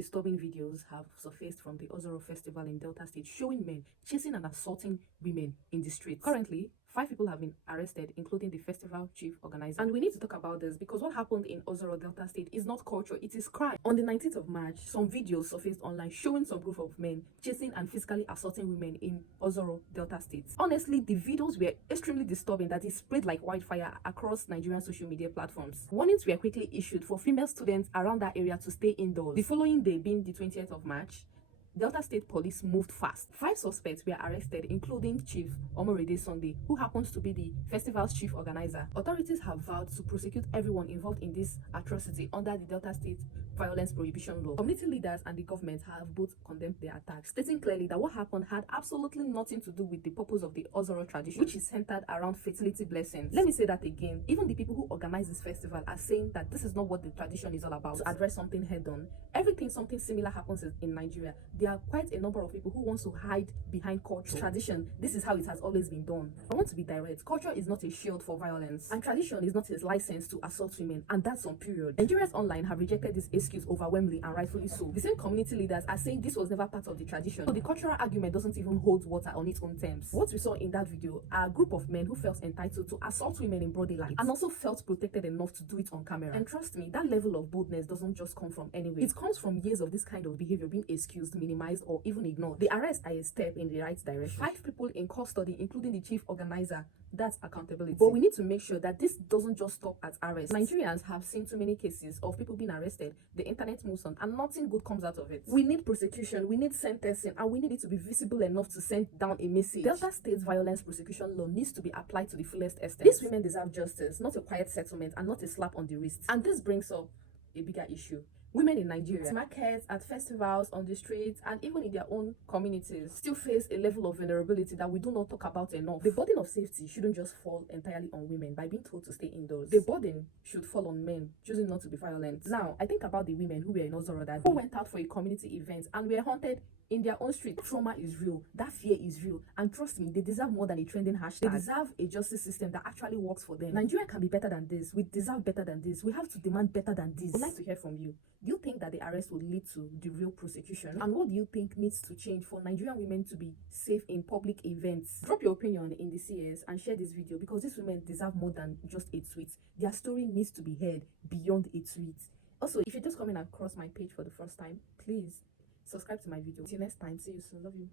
disturbing videos have surfaced from the Ozoro Festival in Delta State showing men chasing and assaulting women in the streets. Currently, 5 people have been arrested, including the festival chief organizer. And we need to talk about this because what happened in Ozoro Delta State is not culture, it is crime. On the 19th of March, some videos surfaced online showing some group of men chasing and physically assaulting women in Ozoro Delta State. Honestly, the videos were extremely disturbing that it spread like wildfire across Nigerian social media platforms. Warnings were quickly issued for female students around that area to stay indoors. The following day, being the 20th of March, Delta State Police moved fast. 5 suspects were arrested, including Chief Omorede Sunday, who happens to be the festival's chief organizer. Authorities have vowed to prosecute everyone involved in this atrocity under the Delta State Violence Prohibition Law. Community leaders and the government have both condemned the attack, stating clearly that what happened had absolutely nothing to do with the purpose of the Ozoro tradition, which is centered around fertility blessings. Let me say that again. Even the people who organize this festival are saying that this is not what the tradition is all about. To address something head on, something similar happens in Nigeria. There are quite a number of people who want to hide behind culture. Tradition, this is how it has always been done. I want to be direct. Culture is not a shield for violence, and tradition is not a license to assault women, and that's on period. Nigerians online have rejected this excuse overwhelmingly, and rightfully so. The same community leaders are saying this was never part of the tradition, so the cultural argument doesn't even hold water on its own terms. What we saw in that video are a group of men who felt entitled to assault women in broad daylight, and also felt protected enough to do it on camera. And trust me, that level of boldness doesn't just come from anywhere. It comes from years of this kind of behavior being excused, minimized, or even ignored. The arrests are a step in the right direction. 5 people in custody, including the chief organizer. That's accountability. But we need to make sure that this doesn't just stop at arrests. Nigerians have seen too many cases of people being arrested, the internet moves on, and nothing good comes out of it. We need prosecution, we need sentencing, and we need it to be visible enough to send down a message. Delta State's violence prosecution law needs to be applied to the fullest extent. These women deserve justice, not a quiet settlement and not a slap on the wrist. And this brings up a bigger issue. Women in Nigeria, at markets, at festivals, on the streets, and even in their own communities, still face a level of vulnerability that we do not talk about enough. The burden of safety shouldn't just fall entirely on women by being told to stay indoors. The burden should fall on men choosing not to be violent. Now, I think about the women who were in Ozoro that day, who went out for a community event and were haunted in their own street. Trauma is real, that fear is real, and trust me, they deserve more than a trending hashtag. They deserve a justice system that actually works for them. Nigeria can be better than this. We deserve better than this. We have to demand better than this. I'd like to hear from you. Do you think that the arrest will lead to the real prosecution? And what do you think needs to change for Nigerian women to be safe in public events? Drop your opinion in the CS and share this video, because these women deserve more than just a tweet. Their story needs to be heard beyond a tweet. Also, if you're just coming across my page for the first time, please subscribe to my video. Till next time, see you soon. Love you.